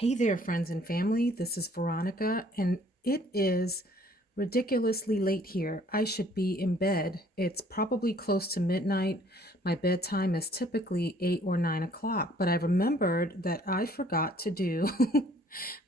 Hey there, friends and family. This is Veronica, and it is ridiculously late here. I should be in bed. It's probably close to midnight. My bedtime is typically 8 or 9 o'clock, but I remembered that I forgot to do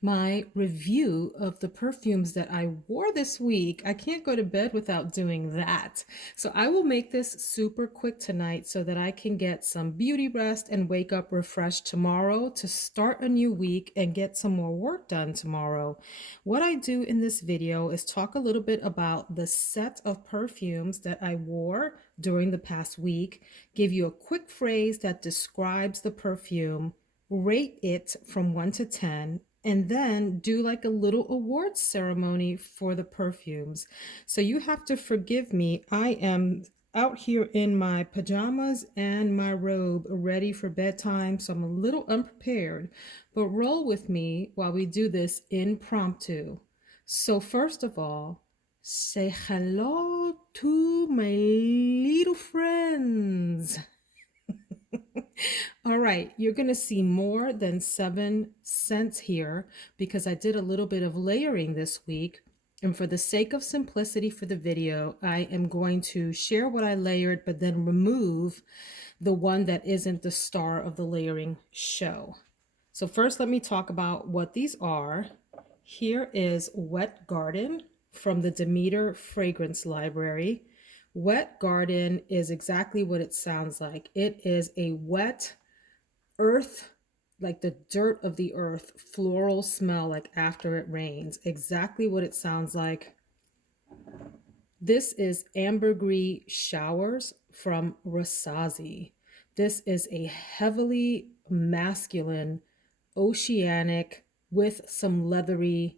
my review of the perfumes that I wore this week. I can't go to bed without doing that. So I will make this super quick tonight so that I can get some beauty rest and wake up refreshed tomorrow to start a new week and get some more work done tomorrow. What I do in this video is talk a little bit about the set of perfumes that I wore during the past week, give you a quick phrase that describes the perfume, rate it from 1 to 10, and then do like a little awards ceremony for the perfumes. So you have to forgive me. I am out here in my pajamas and my robe ready for bedtime, so I'm a little unprepared, but roll with me while we do this impromptu. So first of all, say hello to my little friends. All right, you're going to see more than 7 scents here because I did a little bit of layering this week. And for the sake of simplicity for the video, I am going to share what I layered, but then remove the one that isn't the star of the layering show. So first, let me talk about what these are. Here is Wet Garden from the Demeter Fragrance Library. Wet Garden is exactly what it sounds like. It is a wet earth, like the dirt of the earth, floral smell like after it rains. Exactly what it sounds like. This is Ambergris Showers from Rasasi. This is a heavily masculine, oceanic, with some leathery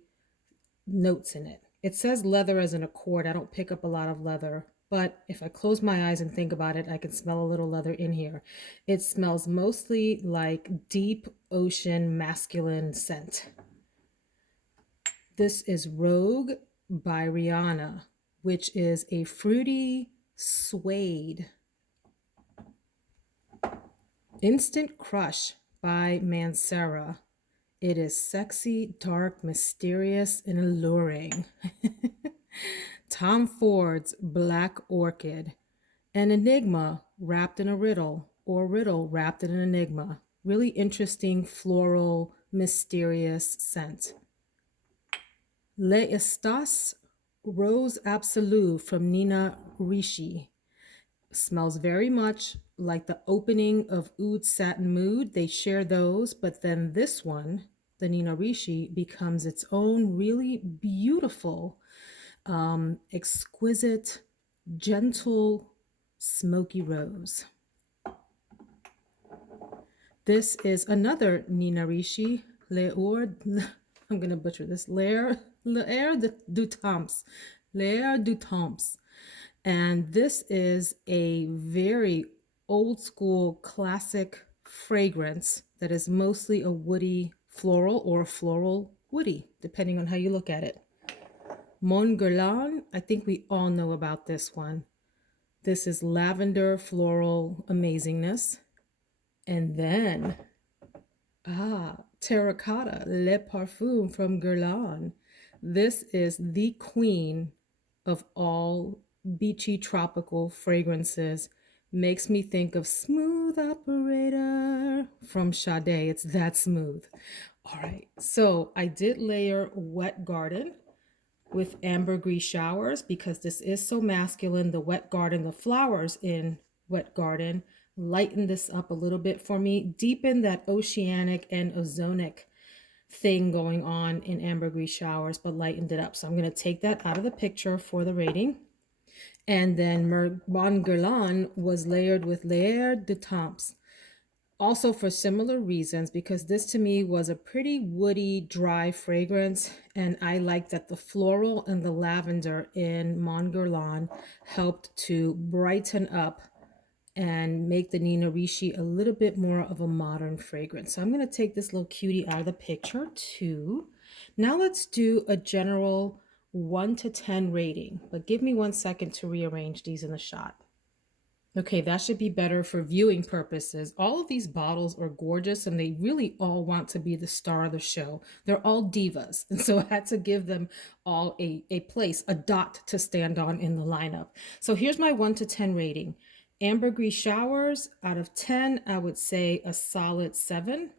notes in it. It says leather as an accord. I don't pick up a lot of leather, but if I close my eyes and think about it, I can smell a little leather in here. It smells mostly like deep ocean masculine scent. This is Rogue by Rihanna, which is a fruity suede. Instant Crush by Mancera. It is sexy, dark, mysterious, and alluring. Tom Ford's Black Orchid. An enigma wrapped in a riddle, or riddle wrapped in an enigma. Really interesting, floral, mysterious scent. Le Estas Rose Absolue from Nina Ricci. Smells very much like the opening of Oud Satin Mood. They share those, but then this one, the Nina Ricci, becomes its own really beautiful, exquisite, gentle, smoky rose. This is another Nina Ricci, I'm going to butcher this, L'air du Temps. L'air du Temps. And this is a very old school classic fragrance that is mostly a woody floral or floral woody, depending on how you look at it. Mon Guerlain, I think we all know about this one. This is lavender floral amazingness. And then, Terracotta, Le Parfum from Guerlain. This is the queen of all beachy tropical fragrances. Makes me think of Smooth Operator from Sade. It's that smooth. All right, so I did layer Wet Garden with Ambergris Showers because this is so masculine. The Wet Garden, the flowers in Wet Garden, lighten this up a little bit for me. Deepen that oceanic and ozonic thing going on in Ambergris Showers, but lightened it up. So I'm going to take that out of the picture for the rating. And then Mon Guerlain was layered with L'air du Temps. Also for similar reasons, because this to me was a pretty woody, dry fragrance. And I like that the floral and the lavender in Mon Guerlain helped to brighten up and make the Nina Ricci a little bit more of a modern fragrance. So I'm going to take this little cutie out of the picture too. Now let's do a general 1 to 10 rating, but give me 1 second to rearrange these in the shot. Okay, that should be better for viewing purposes. All of these bottles are gorgeous and they really all want to be the star of the show. They're all divas. And so I had to give them all a place, a dot to stand on in the lineup. So here's my 1 to 10 rating. Ambergris showers, out of 10, I would say a solid 7.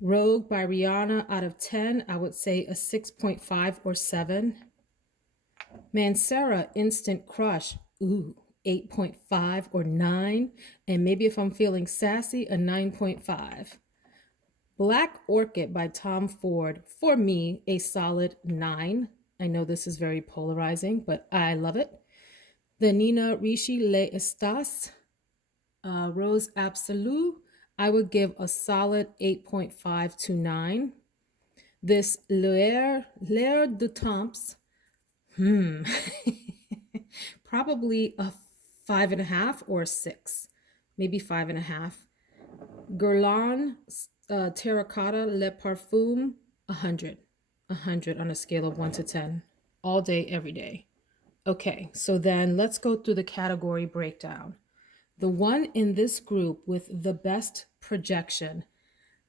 Rogue by Rihanna, out of 10, I would say a 6.5 or 7. Mancera Instant Crush, ooh, 8.5 or 9. And maybe if I'm feeling sassy, a 9.5. Black Orchid by Tom Ford, for me, a solid 9. I know this is very polarizing, but I love it. The Nina Ricci Le Estas Rose Absolue, I would give a solid 8.5 to 9. This L'air de Temps, hmm, probably a 5.5 or a 6, maybe 5.5. Guerlain Terracotta Le Parfum, 100. 100 on a scale of 1 to 10. All day, every day. Okay, so then let's go through the category breakdown. The one in this group with the best projection.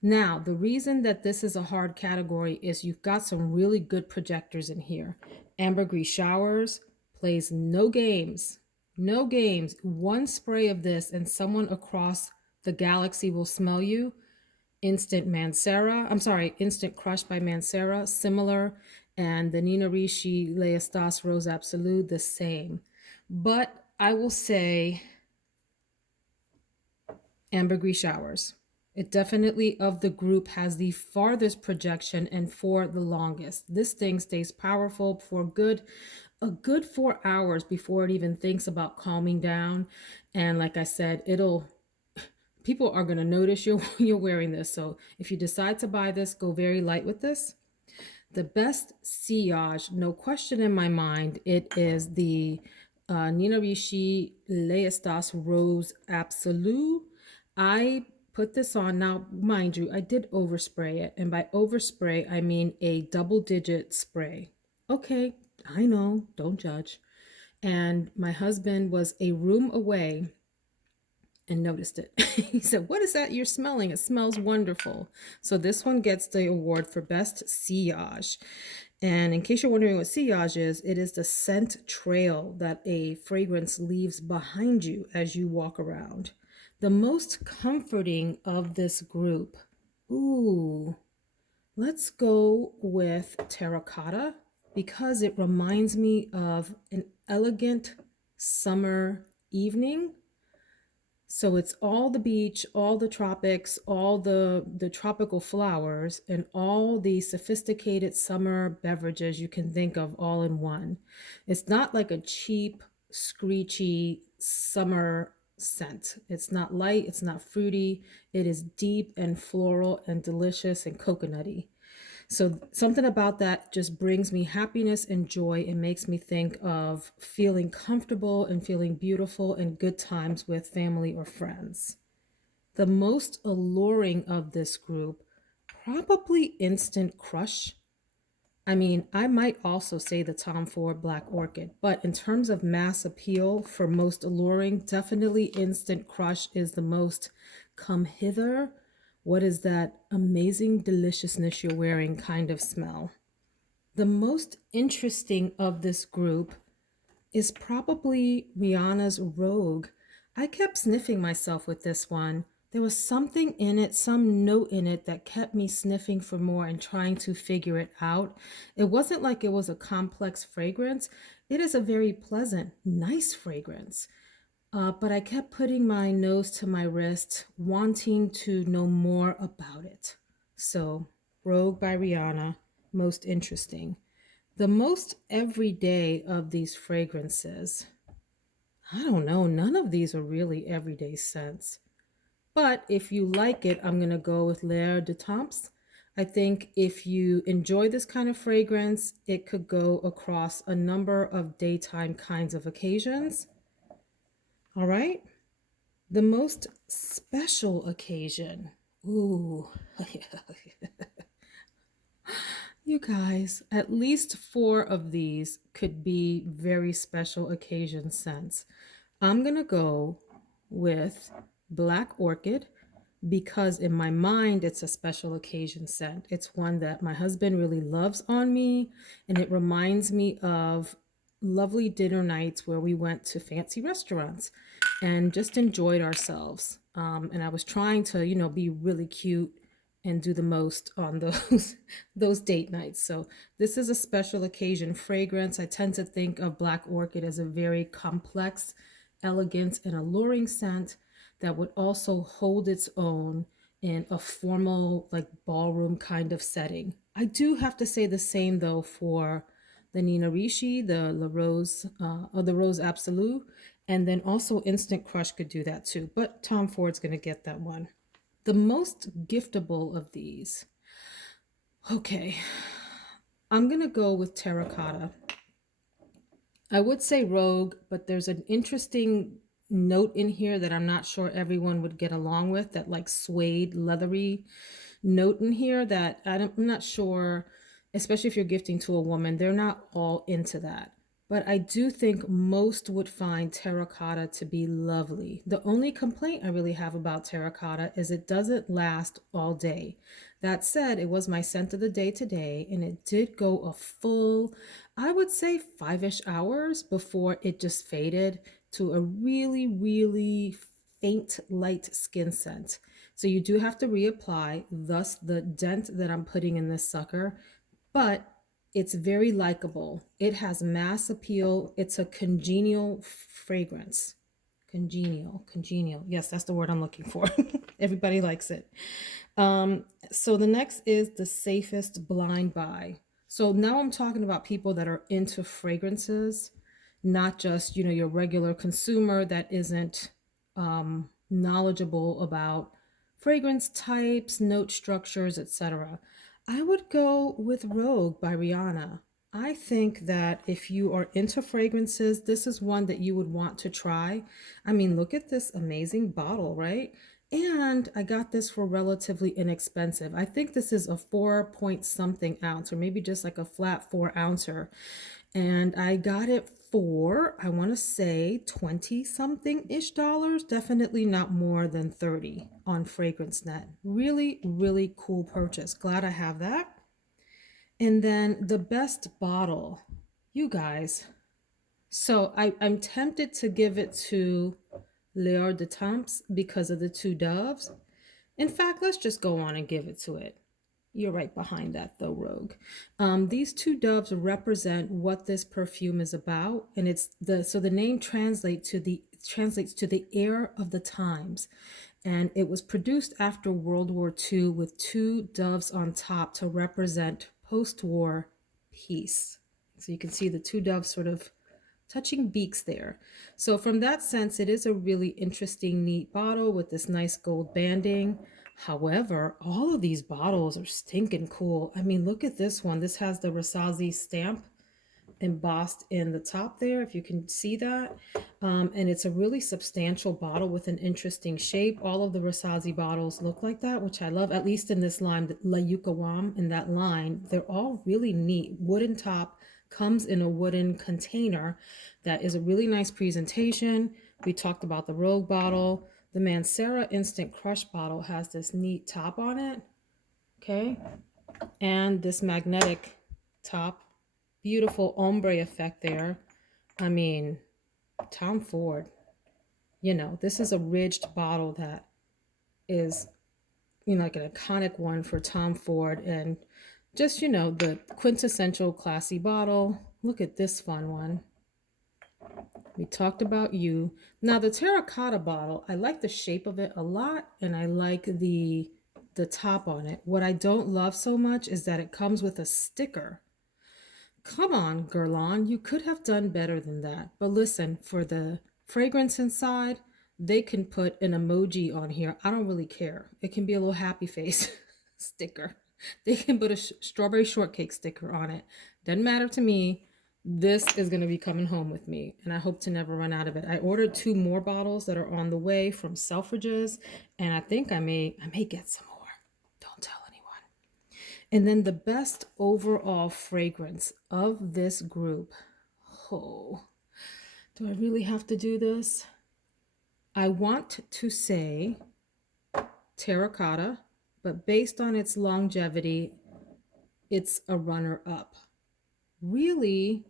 Now, the reason that this is a hard category is you've got some really good projectors in here. Ambergris Showers plays no games. No games. One spray of this and someone across the galaxy will smell you. Instant Instant Crush by Mancera, similar. And the Nina Ricci Le Estas Rose Absolute, the same. But I will say Ambergris Showers. It definitely, of the group, has the farthest projection and for the longest. This thing stays powerful for a good 4 hours before it even thinks about calming down. And like I said, people are going to notice you're wearing this. So if you decide to buy this, go very light with this. The best Seash, no question in my mind, it is the Nina Ricci Le Estas Rose Absolue. I put this on. Now, mind you, I did overspray it. And by overspray, I mean a double-digit spray. Okay, I know, don't judge. And my husband was a room away and noticed it. He said, "What is that you're smelling? It smells wonderful." So this one gets the award for best sillage. And in case you're wondering what sillage is, it is the scent trail that a fragrance leaves behind you as you walk around. The most comforting of this group. Ooh, let's go with Terracotta because it reminds me of an elegant summer evening. So it's all the beach, all the tropics, all the tropical flowers, and all the sophisticated summer beverages you can think of all in one. It's not like a cheap, screechy summer scent. It's not light, it's not fruity. It is deep and floral and delicious and coconutty. So something about that just brings me happiness and joy and makes me think of feeling comfortable and feeling beautiful and good times with family or friends. The most alluring of this group, probably Instant Crush. I mean, I might also say the Tom Ford Black Orchid, but in terms of mass appeal for most alluring, definitely Instant Crush is the most come hither. What is that amazing deliciousness you're wearing kind of smell? The most interesting of this group is probably Rihanna's Rogue. I kept sniffing myself with this one. There was something in it, some note in it that kept me sniffing for more and trying to figure it out. It wasn't like it was a complex fragrance. It is a very pleasant, nice fragrance. But I kept putting my nose to my wrist, wanting to know more about it. So, Rogue by Rihanna, most interesting. The most everyday of these fragrances, I don't know, none of these are really everyday scents. But if you like it, I'm going to go with L'air de Temps. I think if you enjoy this kind of fragrance, it could go across a number of daytime kinds of occasions. All right. The most special occasion. Ooh. You guys, at least 4 of these could be very special occasion scents. I'm going to go with Black Orchid because in my mind it's a special occasion scent. It's one that my husband really loves on me, and it reminds me of lovely dinner nights where we went to fancy restaurants and just enjoyed ourselves. And I was trying to, be really cute and do the most on those those date nights. So this is a special occasion fragrance. I tend to think of Black Orchid as a very complex, elegant, and alluring scent that would also hold its own in a formal, like ballroom kind of setting. I do have to say the same though for the Nina Ricci, the La Rose, or the Rose Absolue, and then also Instant Crush could do that too. But Tom Ford's gonna get that one. The most giftable of these. Okay, I'm gonna go with Terracotta. I would say Rogue, but there's an interesting note in here that I'm not sure everyone would get along with, that like suede, leathery note in here that I'm not sure, especially if you're gifting to a woman, they're not all into that. But I do think most would find terracotta to be lovely. The only complaint I really have about terracotta is it doesn't last all day. That said, it was my scent of the day today, and it did go a full, I would say 5-ish hours before it just faded to a really, really faint light skin scent. So you do have to reapply, thus the dent that I'm putting in this sucker, but it's very likable. It has mass appeal. It's a congenial fragrance. Congenial. Yes, that's the word I'm looking for. Everybody likes it. So the next is the safest blind buy. So now I'm talking about people that are into fragrances, not just, your regular consumer that isn't knowledgeable about fragrance types, note structures, etc. I would go with Rogue by Rihanna. I think that if you are into fragrances, this is one that you would want to try. I mean, look at this amazing bottle, right? And I got this for relatively inexpensive. I think this is a 4 point something ounce, or maybe just like a flat 4 ouncer. And I got it for, I want to say 20 something ish dollars, definitely not more than 30 on FragranceNet. Really, really cool purchase. Glad I have that. And then the best bottle, you guys. So I'm tempted to give it to L'Or de Temps because of the two doves. In fact, let's just go on and give it to it. You're right behind that though, Rogue. These two doves represent what this perfume is about, and the name translates to the air of the times, and it was produced after World War II with two doves on top to represent post-war peace. So you can see the two doves sort of touching beaks there. So from that sense, it is a really interesting, neat bottle with this nice gold banding. However, all of these bottles are stinking cool. I mean, look at this one. This has the Rasasi stamp embossed in the top there, if you can see that. And it's a really substantial bottle with an interesting shape. All of the Rasasi bottles look like that, which I love, at least in this line, the La Yukawam in that line. They're all really neat. Wooden top, comes in a wooden container. That is a really nice presentation. We talked about the Rogue bottle. The Mancera Instant Crush bottle has this neat top on it. Okay. And this magnetic top. Beautiful ombre effect there. I mean, Tom Ford, this is a ridged bottle that is, like an iconic one for Tom Ford, and just, the quintessential classy bottle. Look at this fun one. We talked about you. Now the terracotta bottle, I like the shape of it a lot, and I like the top on it. What I don't love so much is that it comes with a sticker. Come on, Guerlain, you could have done better than that. But listen, for the fragrance inside, they can put an emoji on here. I don't really care. It can be a little happy face sticker. They can put a strawberry shortcake sticker on it. Doesn't matter to me. This is going to be coming home with me, and I hope to never run out of it. I ordered 2 more bottles that are on the way from Selfridges, and I think I may get some more. Don't tell anyone. And then the best overall fragrance of this group. Oh, Do I really have to do this? I want to say Terracotta, but based on its longevity, it's a runner up. Really,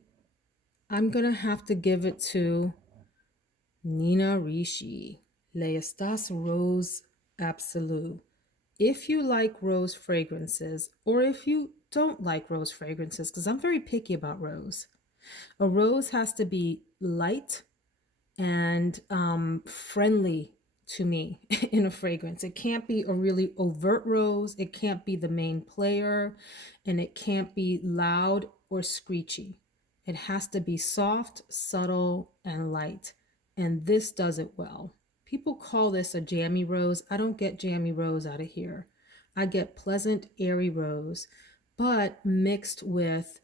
I'm gonna have to give it to Nina Ricci, L'Estas Rose Absolue. If you like rose fragrances, or if you don't like rose fragrances, because I'm very picky about rose, a rose has to be light and friendly to me in a fragrance. It can't be a really overt rose, it can't be the main player, and it can't be loud or screechy. It has to be soft, subtle, and light. And this does it well. People call this a jammy rose. I don't get jammy rose out of here. I get pleasant, airy rose, but mixed with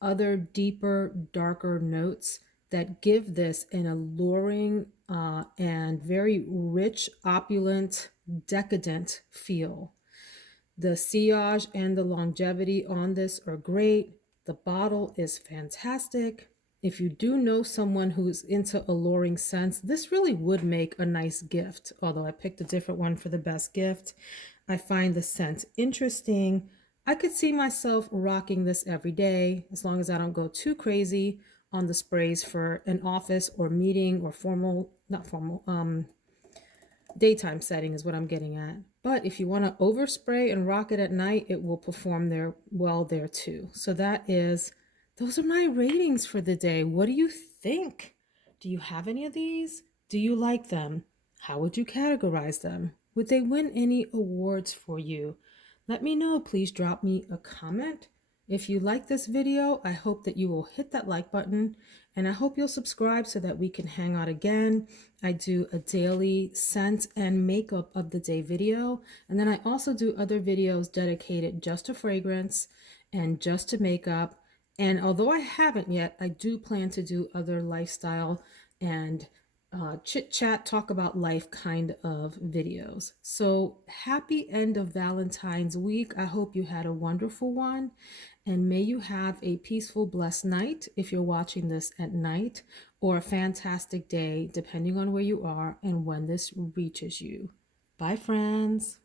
other deeper, darker notes that give this an alluring and very rich, opulent, decadent feel. The sillage and the longevity on this are great. The bottle is fantastic. If you do know someone who's into alluring scents, this really would make a nice gift. Although I picked a different one for the best gift. I find the scent interesting. I could see myself rocking this every day as long as I don't go too crazy on the sprays for an office or meeting or formal, not formal, daytime setting is what I'm getting at. But if you want to overspray and rock it at night, it will perform there well there too. So those are my ratings for the day. What do you think? Do you have any of these? Do you like them? How would you categorize them? Would they win any awards for you? Let me know. Please drop me a comment. If you like this video, I hope that you will hit that like button, and I hope you'll subscribe so that we can hang out again. I do a daily scent and makeup of the day video, and then I also do other videos dedicated just to fragrance and just to makeup. And although I haven't yet, I do plan to do other lifestyle and chit chat, talk about life kind of videos. So happy end of Valentine's week. I hope you had a wonderful one, and may you have a peaceful, blessed night if you're watching this at night, or a fantastic day depending on where you are and when this reaches you. Bye, friends.